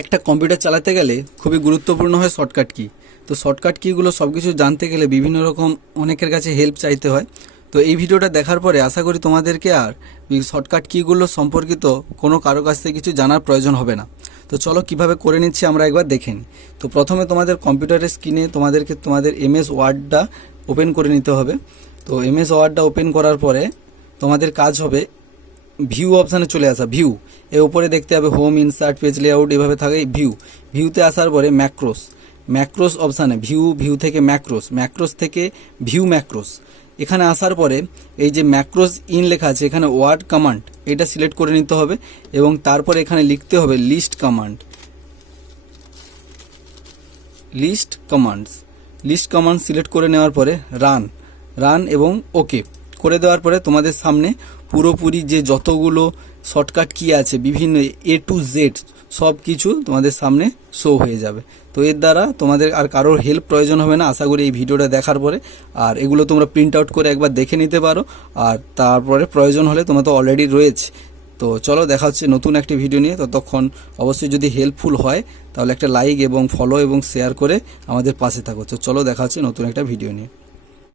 একটা কম্পিউটার চালাতে গেলে খুবই গুরুত্বপূর্ণ হয় শর্টকাট কি। তো শর্টকাট কিগুলো সব কিছু জানতে গেলে বিভিন্ন রকম অনেকের কাছে হেল্প চাইতে হয়। তো এই ভিডিওটা দেখার পরে আশা করি তোমাদেরকে আর শর্টকাট কিগুলো সম্পর্কিত কোনো কারও কাছ থেকে কিছু জানার প্রয়োজন হবে না। তো চলো কীভাবে করে নিচ্ছি আমরা একবার দেখে নিই। তো প্রথমে তোমাদের কম্পিউটারের স্ক্রিনে তোমাদেরকে তোমাদের এমএস ওয়ার্ডটা ওপেন করে নিতে হবে। তো এমএস ওয়ার্ডটা ওপেন করার পরে তোমাদের কাজ হবে ভিউ অপশানে চলে আসা ভিউ এর উপরে দেখতে হবে হোম ইনসার্ট পেজ লেআউট এভাবে থাকে ভিউ ভিউতে আসার পরে ম্যাক্রোস ম্যাক্রোস অপশানে ভিউ ভিউ থেকে ম্যাক্রোস ম্যাক্রোস থেকে ভিউ ম্যাক্রোস এখানে আসার পরে এই যে ম্যাক্রোস ইন লেখা আছে, এখানে ওয়ার্ড কমান্ড এটা সিলেক্ট করে নিতে হবে এবং তারপরে এখানে লিখতে হবে list command list commands list command select করে নেওয়ার পরে রান রান এবং ওকে করে দেওয়ার পরে তোমাদের সামনে পুরোপুরি যে যতগুলো শর্টকাট কি আছে, বিভিন্ন এ টু জেড সব কিছু তোমাদের সামনে শো হয়ে যাবে। তো এর দ্বারা তোমাদের আর কারোর হেল্প প্রয়োজন হবে না, আশা করি এই ভিডিওটা দেখার পরে। আর এগুলো তোমরা প্রিন্ট আউট করে একবার দেখে নিতে পারো। আর তারপরে প্রয়োজন হলে তোমার তো অলরেডি রয়েছে। তো চলো দেখা হচ্ছে নতুন একটি ভিডিও নিয়ে। ততক্ষণ অবশ্যই যদি হেল্পফুল হয়, তাহলে একটা লাইক এবং ফলো এবং শেয়ার করে আমাদের পাশে থাকো। তো চলো দেখা হচ্ছে নতুন একটা ভিডিও নিয়ে।